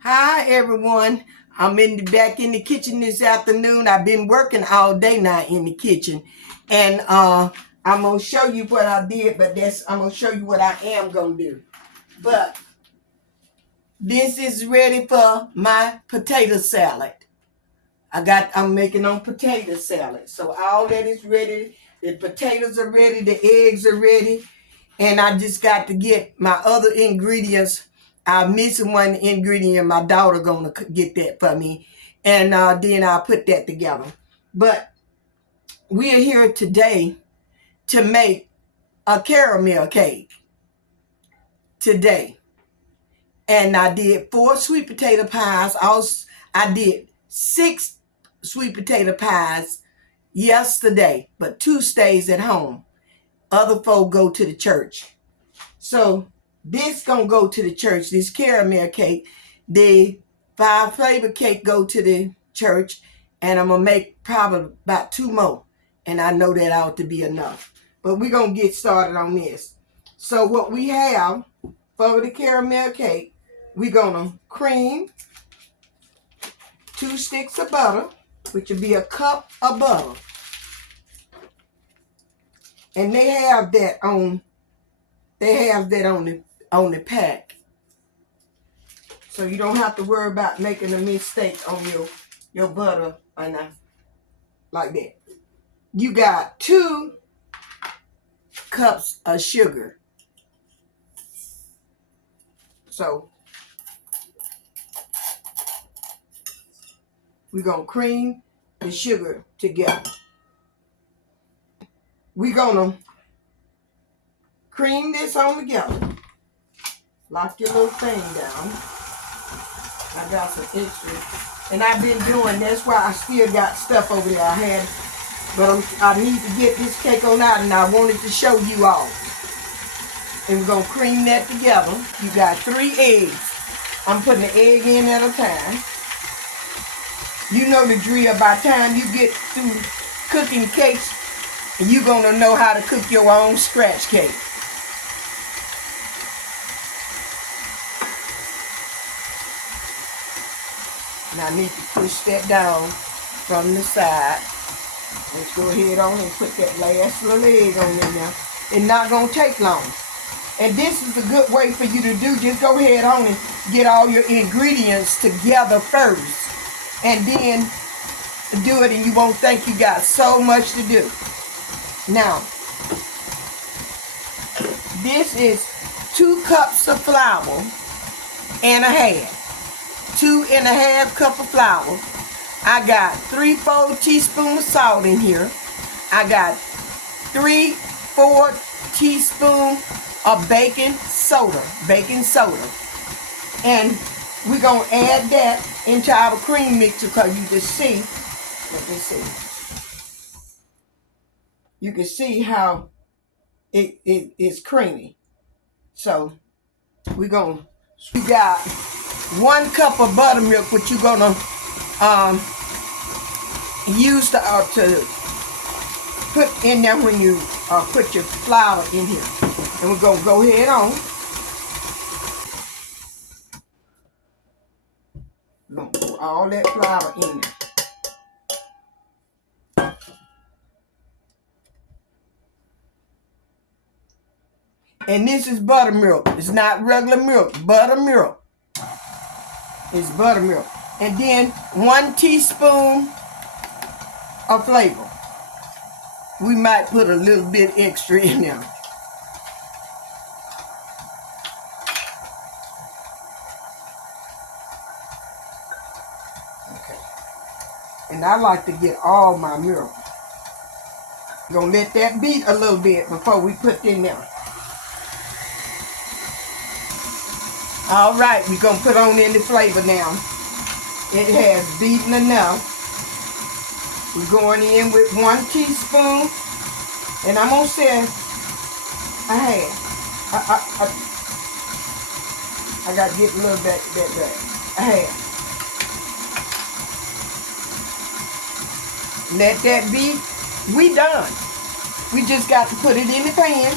Hi everyone. Back in the kitchen this afternoon. I've been working all day now in the kitchen. And I'm gonna show you what I did, but I'm gonna show you what I am gonna do. But this is ready for my potato salad. I'm making on potato salad. So all that is ready. The potatoes are ready, the eggs are ready, and I just got to get my other ingredients. I'm missing one ingredient. My daughter gonna get that for me, and then I'll put that together. But we are here today to make a caramel cake today, and I did 4 sweet potato pies. I did 6 sweet potato pies yesterday, but 2 stays at home. Other folk go to the church. So this gonna go to the church. This caramel cake, the 5 flavor cake go to the church, and I'm gonna make probably about 2 more. And I know that ought to be enough. But we're gonna get started on this. So what we have for the caramel cake, we're gonna cream 2 sticks of butter, which will be a cup of butter. And they have that on the pack. So you don't have to worry about making a mistake on your butter like that. You got 2 cups of sugar. So we're going to cream the sugar together. We're going to cream this on together. Lock your little thing down. I got some extra. And I've been doing, that's why I still got stuff over there. But I need to get this cake on out, and I wanted to show you all. And we're going to cream that together. You got 3 eggs. I'm putting an egg in at a time. You know the drill. By the time you get through cooking cakes, you're going to know how to cook your own scratch cake. And I need to push that down from the side. Let's go ahead on and put that last little egg on in there. It's not going to take long. And this is a good way for you to do. Just go ahead on and get all your ingredients together first. And then do it, and you won't think you got so much to do. Now, this is 2 cups of flour and a half. 2½ cup of flour. I got 3/4 teaspoons of salt in here. I got 3/4 teaspoons of baking soda. And we're going to add that into our cream mixer, because you can see, let me see. You can see how it is creamy. So we got 1 cup of buttermilk, which you're gonna use to put in there when you put your flour in here. And we're gonna go ahead on. We're gonna pour all that flour in there. And this is buttermilk. It's not regular milk. Buttermilk. It's buttermilk. And then 1 teaspoon of flavor. We might put a little bit extra in there. Okay. And I like to get all my milk. We're going to let that beat a little bit before we put it in there. All right, we're going to put on in the flavor now. It has beaten enough. We're going in with 1 teaspoon. And I'm going to say I got to get a little bit back. Let that beat. We done. We just got to put it in the pan.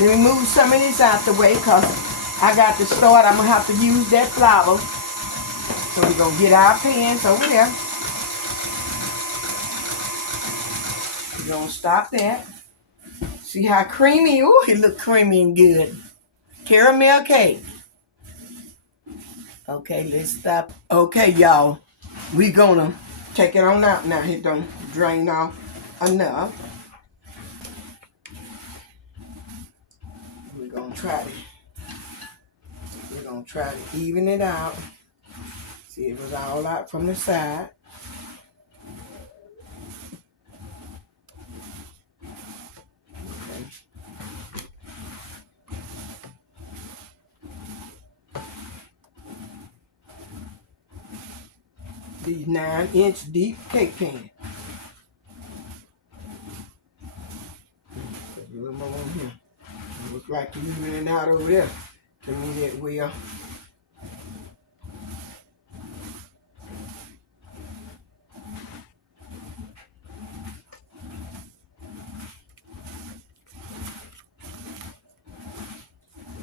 Let me move some of this out the way, because I got to start. I'm going to have to use that flour. So we're going to get our pans over there. We're going to stop that. See how creamy? Ooh, it look creamy and good. Caramel cake. Okay, let's stop. Okay, y'all. We're going to take it on out now. It don't drain off enough. We're going to try to. We're going to try to even it out. See, it was all out from the side. Okay. These 9-inch deep cake pan. Put a little more on here. It looks like you're even it out over there. To me, that will.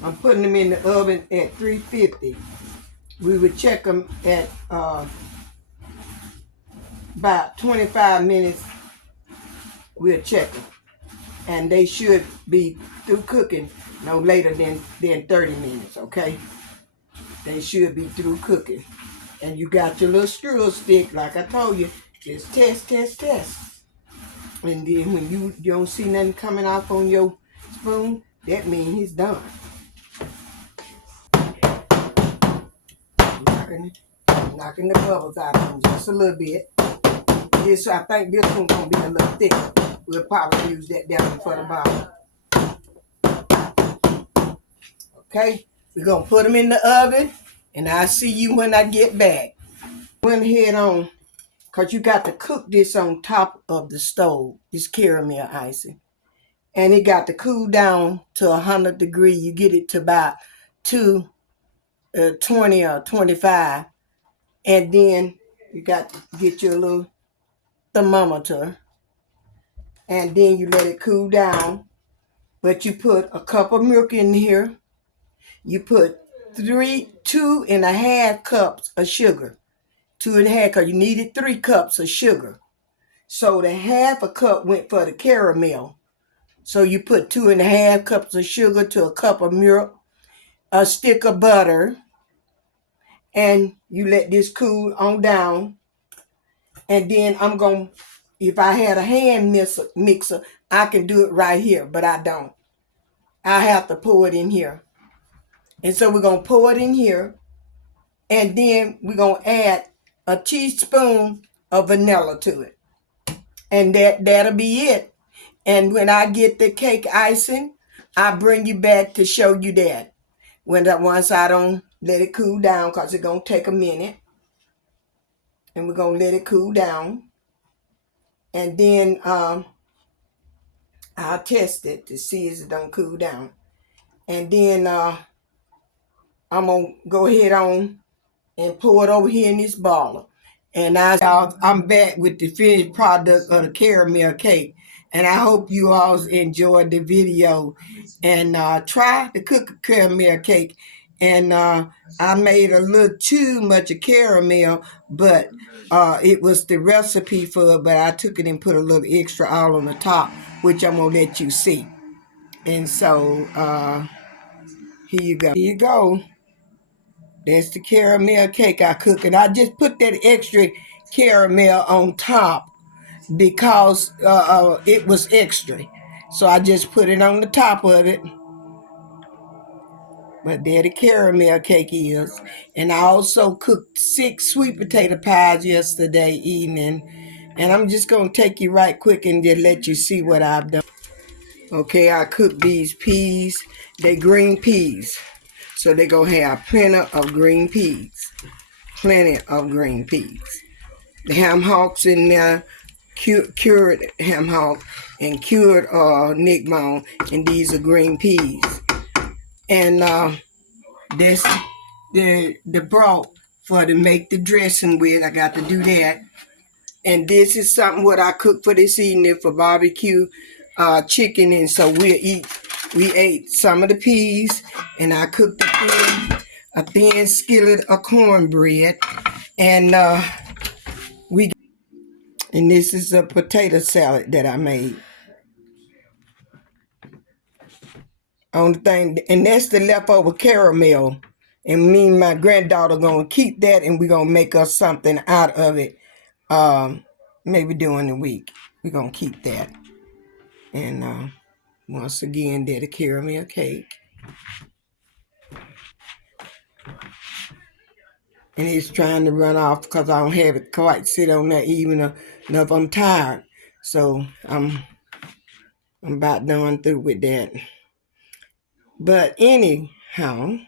I'm putting them in the oven at 350. We would check them at about 25 minutes. We'll check them. And they should be through cooking no later than 30 minutes, okay? They should be through cooking. And you got your little stir stick, like I told you, just test. And then when you don't see nothing coming off on your spoon, that means it's done. Knocking the bubbles out of them just a little bit. This, I think this one's gonna be a little thicker. We'll probably use that down for the bottom. Okay, we're gonna put them in the oven, and I'll see you when I get back. Went ahead on, cause you got to cook this on top of the stove, this caramel icing, and it got to cool down to 100 degrees. You get it to about 220 or 25. And then you got to get your little thermometer. And then you let it cool down. But you put a cup of milk in here. You put 2.5 cups of sugar. 2.5, because you needed 3 cups of sugar. So the half a cup went for the caramel. So you put 2.5 cups of sugar to a cup of milk, a stick of butter, and you let this cool on down. And then I'm going to, if I had a hand mixer, I can do it right here, but I don't. I have to pour it in here. And so we're going to pour it in here. And then we're going to add a teaspoon of vanilla to it. And that'll be it. And when I get the cake icing, I'll bring you back to show you that. Once I don't let it cool down, because it's going to take a minute. And we're going to let it cool down. And then I'll test it to see if it don't cool down. And then I'm going to go ahead on and pour it over here in this bowl. And I'm back with the finished product of the caramel cake. And I hope you all enjoyed the video. And try to cook a caramel cake. And I made a little too much of caramel, but it was the recipe for it. But I took it and put a little extra all on the top, which I'm going to let you see. And so here you go. Here you go. That's the caramel cake I cook. And I just put that extra caramel on top because it was extra. So I just put it on the top of it. But there the caramel cake is. And I also cooked 6 sweet potato pies yesterday evening. And I'm just going to take you right quick and just let you see what I've done. Okay, I cooked these peas. They green peas. So they're going to have plenty of green peas. Plenty of green peas. The ham hocks in there, cured ham hock and cured neck bone. And these are green peas. And this the broth for to make the dressing with. I got to do that. And this is something what I cooked for this evening for barbecue chicken. And so we'll eat we ate some of the peas, and I cooked a thin skillet of cornbread, and this is a potato salad that I made. On the thing, and that's the leftover caramel. And me and my granddaughter gonna keep that, and we're gonna make us something out of it. Maybe during the week. We're gonna keep that. And once again, there's the caramel cake. And it's trying to run off because I don't have it quite sit on there even enough. I'm tired. So I'm about done through with that. But anyhow,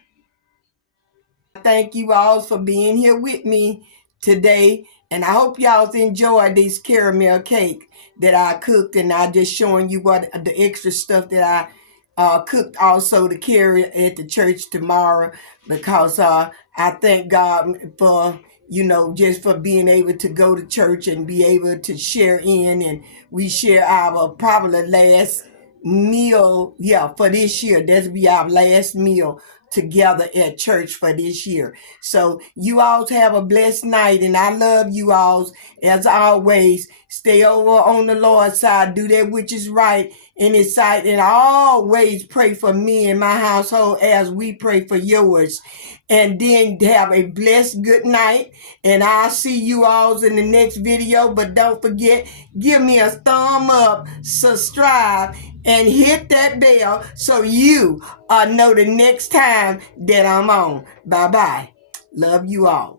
thank you all for being here with me today. And I hope y'all enjoyed this caramel cake that I cooked. And I just showing you what the extra stuff that I cooked also to carry at the church tomorrow. Because I thank God for, just for being able to go to church and be able to share in. And we share our probably last meal, for this year. That'll be our last meal together at church for this year. So you all have a blessed night, and I love you all. As always, stay over on the Lord's side, do that which is right in His sight, and always pray for me and my household as we pray for yours. And then have a blessed good night, and I'll see you all in the next video. But don't forget, give me a thumb up, subscribe, and hit that bell so you know the next time that I'm on. Bye-bye. Love you all.